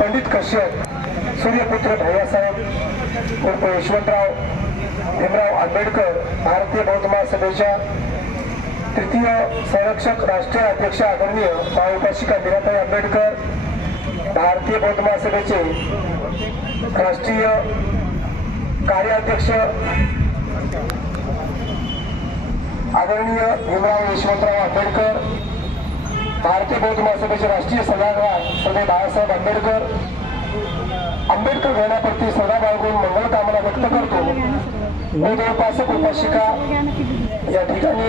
पंडित कश्यप सूर्यपुत्र भैयासाहेब उर्फ यशवंतराव भीमराव आंबेडकर भारतीय बौद्ध महासभेच्या तृतीय संरक्षक राष्ट्रीय अध्यक्ष आदरणीय महाउपासिका मीराताई आंबेडकर भारतीय बौद्ध महासभेचे राष्ट्रीय कार्याध्यक्ष आदरणीय भीमराव यशवंतराव आंबेडकर भारतीय बौद्ध महासभेचे राष्ट्रीय सल्लागार सगळे बाळासाहेब आंबेडकर. आंबेडकर घराण्याप्रती सदा बाळगून मंगल कामना व्यक्त करतो. मी उपासक उपासिका या ठिकाणी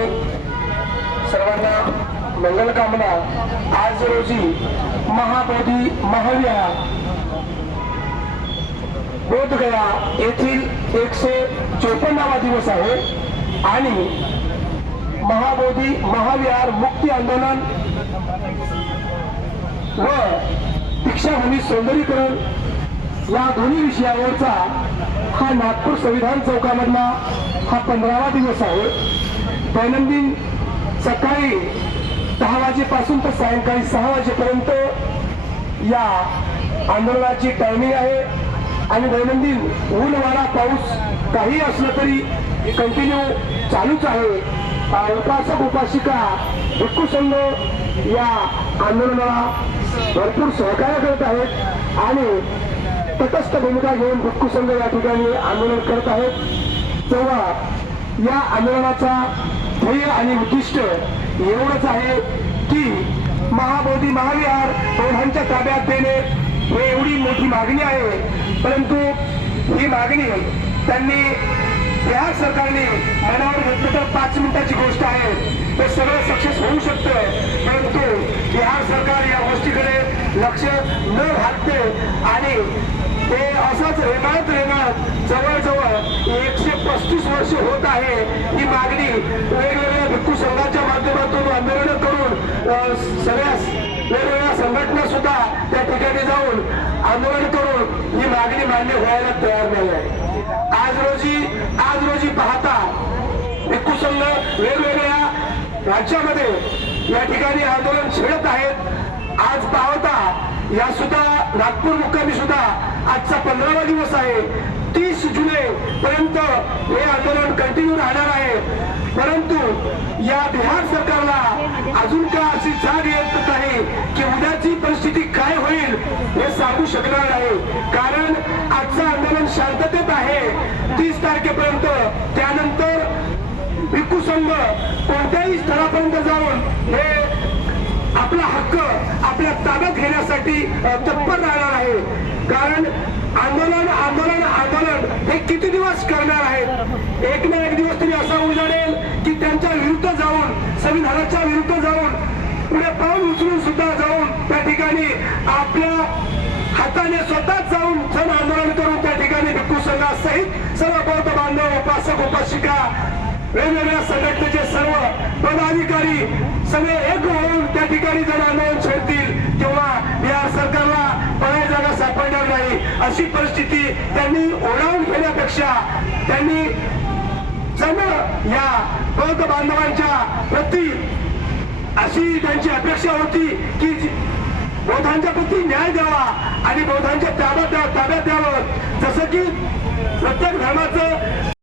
सर्वांना मंगल कामना आज रोजी महाबोधी महाविहार बोधगया येथील एकशे चोपन्नावा दिवस आहे आणि महाबोधी महाविहार मुक्ती आंदोलन व दीक्षाभूमी सौंदर्यीकरण या दोन्ही विषयावरचा हा नागपूर संविधान चौकामधला हा पंधरावा दिवस आहे. दैनंदिन सकाळी दहा वाजेपासून तर सायंकाळी सहा वाजेपर्यंत या आंदोलनाची टायमिंग आहे आणि दैनंदिन ऊन वारा पाऊस काही असलं तरी कंटिन्यू चालूच आहे. उपासक उपासिका भिक्खू संघ या आंदोलनाला भरपूर सहकार्य करत आहेत आणि तटस्थ भूमिका घेऊन भिक्खू संघ या ठिकाणी आंदोलन करत आहेत. तेव्हा या आंदोलनाचा ध्येय आणि उद्दिष्ट एवढंच आहे की महाबोधी महाविहार प्रौढांच्या ताब्यात देणे हे एवढी मोठी मागणी आहे. परंतु ही मागणी त्यांनी बिहार सरकारने मनावर घेतलं तर पाच मिनिटाची गोष्ट आहे. हे सगळं सक्सेस होऊ शकतं परंतु बिहार सरकार या गोष्टीकडे लक्ष न घालते आणि ते असंच रेमात रेमात जवळजवळ एकशे पस्तीस वर्ष होत आहे. ही मागणी वेगवेगळ्या भिक्खू संघाच्या माध्यमातून आंदोलन करून सगळ्या वेगवेगळ्या संघटना सुद्धा त्या ठिकाणी जाऊन आंदोलन करून ही मागणी मान्य व्हायला तयार नाही आहे. आज रोजी आज रोजी पाहता भिक्खू संघ वेगवेगळ्या राज्यामध्ये या ठिकाणी आंदोलन छेडत आहेत. आज पाहता या सुद्धा नागपूर मुक्कामी सुद्धा आजचा पंधरावा दिवस आहे. तीस जुलै पर्यंत हे आंदोलन कंटिन्यू राहणार आहे. परंतु या बिहार सरकारला अजून का अशी जाग येत नाही की उद्याची परिस्थिती काय होईल हे सांगू शकणार नाही. कारण आजचं आंदोलन शांततेत आहे. तीस तारखेपर्यंत त्यानंतर भिक्खू संघ कोणत्याही स्थळापर्यंत जाऊन हे आपला हक्क आपल्या ताब्यात घेण्यासाठी तत्पर राहणार आहे. कारण आंदोलन आंदोलन आंदोलन हे किती दिवस करणार आहेत? एक ना एक दिवस तरी असा उजाडेल की त्यांच्या विरुद्ध जाऊन संविधानाच्या विरुद्ध जाऊन पुढे पाऊल उचलून सुद्धा जाऊन त्या ठिकाणी आपल्या हाताने स्वतःच जाऊन जन आंदोलन करून त्या ठिकाणी भिक्खू संघासहित सर्व बौद्ध बांधव उपासक उपासिका वेगवेगळ्या संघटनेचे सर्व पदाधिकारी सगळे एक होऊन त्या ठिकाणी जर आंदोलन छेडतील तेव्हा या सरकारला पर्याय जागा सापडणार नाही. अशी परिस्थिती त्यांनी ओढावून घेण्यापेक्षा त्यांनी जण या बौद्ध बांधवांच्या प्रती अशी त्यांची अपेक्षा होती की बौद्धांच्या प्रती न्याय द्यावा आणि बौद्धांच्या ताब्यात द्या- ताब्यात द्यावं. जसं की प्रत्येक धर्माचं